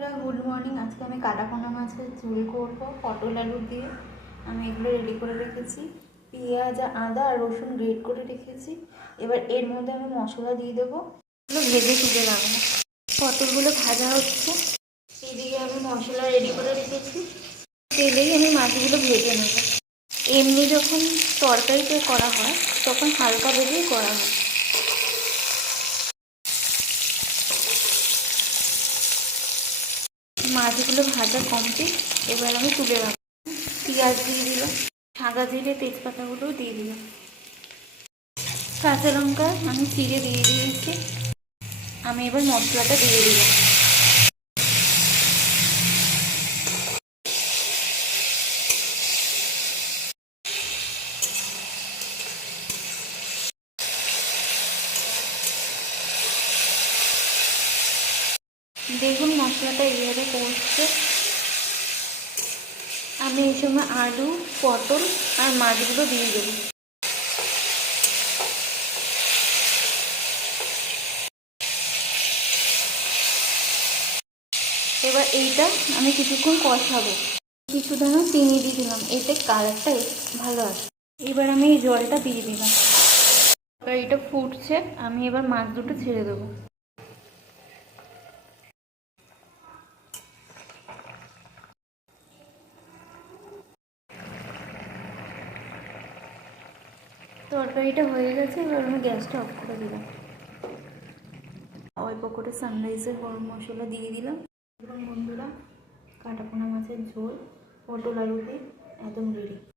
বন্ধুরা good morning. আজকে আমি কাটাপোনা মাছের ঝোল করবো পটল আলু দিয়ে। আমি এগুলো রেডি করে রেখেছি, পেঁয়াজ আদা আর রসুন গ্রেট করে রেখেছি। এবার এর মধ্যে আমি মশলা দিয়ে দেবো, এগুলো ভেজে তুলে রাখবো। পটলগুলো ভাজা হচ্ছে, এদিকে আমি মশলা রেডি করে রেখেছি। তেলেই আমি মাছগুলো ভেজে নেব। এমনি যখন তরকারিতে করা হয় তখন হালকা ভেজেই করা হয়। মাছগুলো ভাজা কমপ্লিট, এবার আমি তুলে রাখবো। পেঁয়াজ দিয়ে দিলাম, সাদা জিরে তেজপাতাগুলোও দিয়ে দিলাম, কাঁচা লঙ্কা আমি চিড়ে দিয়ে দিয়েছি। আমি এবার মশলাটা দিয়ে দিলাম। দেখুন মশলাটা এইভাবে কষছে। আমি এই সময় আলু পটল আর মাছগুলো দিয়ে দেবো। এবার এইটা আমি কিছুক্ষণ কষাবো। কিছু দানা চিনি দিয়ে দিলাম, এতে কালারটা ভালো আসে। এবার আমি এই জলটা দিয়ে দিলাম। তরকারিটা ফুটছে, আমি এবার মাছ দুটো ছেড়ে দেবো। তরকারিটা হয়ে গেছে, এবার আমি গ্যাসটা অফ করে দিলাম। অল্প করে সানরাইজের গরম মশলা দিয়ে দিলাম। এবং বন্ধুরা, কাটাপোনা মাছের ঝোল পটল আলু দিয়ে একদম রেডি।